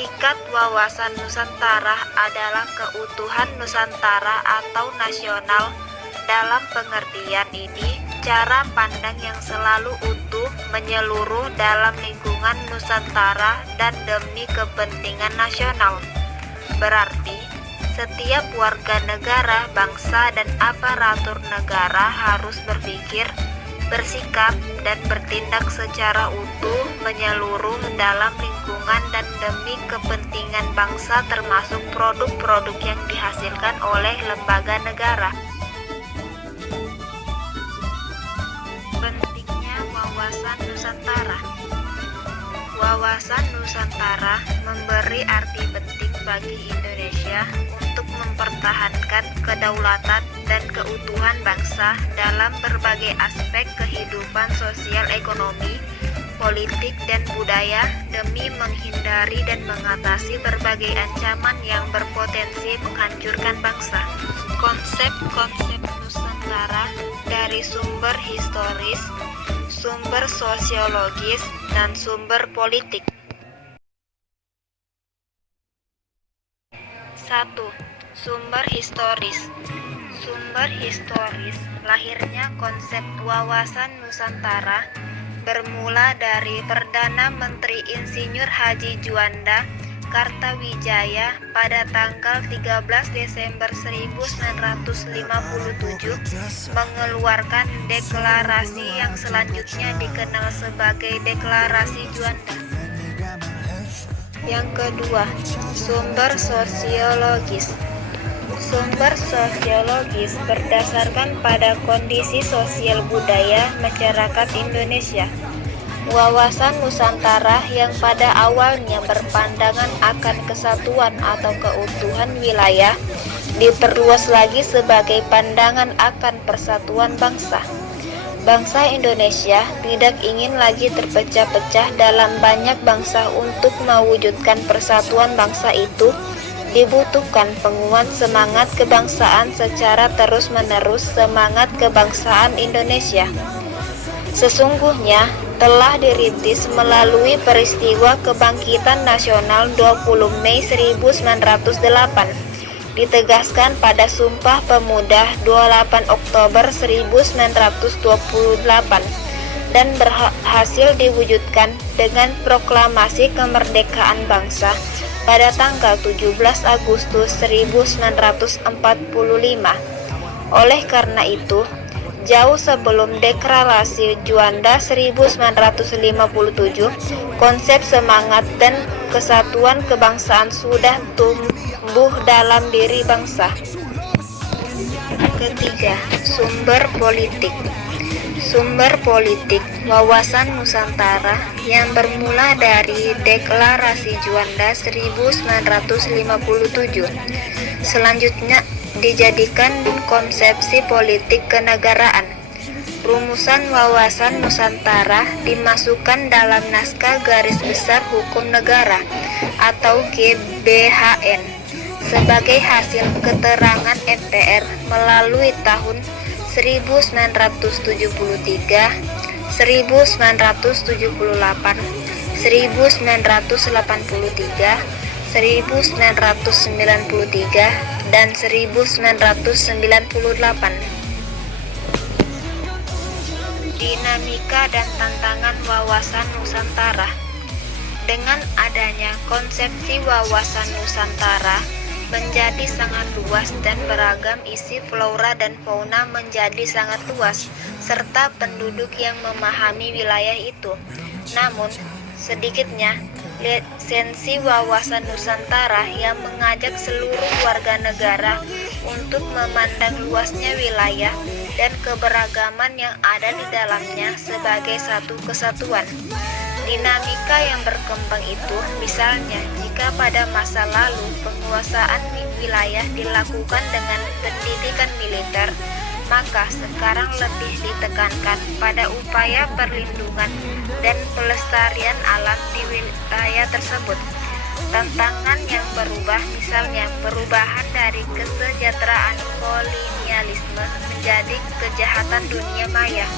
Hakikat wawasan Nusantara adalah keutuhan Nusantara atau nasional. Dalam pengertian ini, cara pandang yang selalu utuh, menyeluruh dalam lingkungan Nusantara dan demi kepentingan nasional. Berarti, setiap warga negara, bangsa, dan aparatur negara harus berpikir, bersikap, dan bertindak secara utuh, menyeluruh dalam lingkungan dan demi kepentingan bangsa, termasuk produk-produk yang dihasilkan oleh lembaga negara. Pentingnya wawasan Nusantara. Wawasan Nusantara memberi arti penting bagi Indonesia untuk mempertahankan kedaulatan dan keutuhan bangsa dalam berbagai aspek kehidupan sosial, ekonomi, politik, dan budaya demi menghindari dan mengatasi berbagai ancaman yang berpotensi menghancurkan bangsa. Konsep-konsep Nusantara dari sumber historis, sumber sosiologis, dan sumber politik. 1. Sumber historis. Sumber historis lahirnya konsep wawasan Nusantara bermula dari Perdana Menteri Insinyur Haji Juanda Kartawijaya pada tanggal 13 Desember 1957 mengeluarkan deklarasi yang selanjutnya dikenal sebagai Deklarasi Juanda. Yang kedua, sumber sosiologis. Sumber sosiologis berdasarkan pada kondisi sosial budaya masyarakat Indonesia. Wawasan Nusantara yang pada awalnya berpandangan akan kesatuan atau keutuhan wilayah diperluas lagi sebagai pandangan akan persatuan bangsa. Bangsa Indonesia tidak ingin lagi terpecah-pecah dalam banyak bangsa. Untuk mewujudkan persatuan bangsa itu dibutuhkan penguat semangat kebangsaan secara terus-menerus. Semangat kebangsaan Indonesia sesungguhnya telah dirintis melalui peristiwa kebangkitan nasional 20 Mei 1908, ditegaskan pada Sumpah Pemuda 28 Oktober 1928, dan berhasil diwujudkan dengan proklamasi kemerdekaan bangsa pada tanggal 17 Agustus 1945. Oleh karena itu, jauh sebelum Deklarasi Juanda 1957, konsep semangat dan kesatuan kebangsaan sudah tumbuh dalam diri bangsa. Ketiga, sumber politik. Sumber politik wawasan Nusantara yang bermula dari Deklarasi Juanda 1957 selanjutnya dijadikan konsepsi politik kenegaraan. Rumusan wawasan Nusantara dimasukkan dalam Naskah Garis Besar Hukum Negara atau GBHN sebagai hasil keterangan MPR melalui tahun 1973, 1978, 1983, 1993, dan 1998. Dinamika dan tantangan wawasan Nusantara. Dengan adanya konsepsi wawasan Nusantara menjadi sangat luas dan beragam, isi flora dan fauna menjadi sangat luas, serta penduduk yang memahami wilayah itu. Namun, sedikitnya lisensi wawasan Nusantara yang mengajak seluruh warga negara untuk memandang luasnya wilayah dan keberagaman yang ada di dalamnya sebagai satu kesatuan. Dinamika yang berkembang itu, misalnya jika pada masa lalu penguasaan wilayah dilakukan dengan pendidikan militer, maka sekarang lebih ditekankan pada upaya perlindungan dan pelestarian alam di wilayah tersebut. Tantangan yang berubah, misalnya perubahan dari kesejahteraan kolonialisme menjadi kejahatan dunia maya.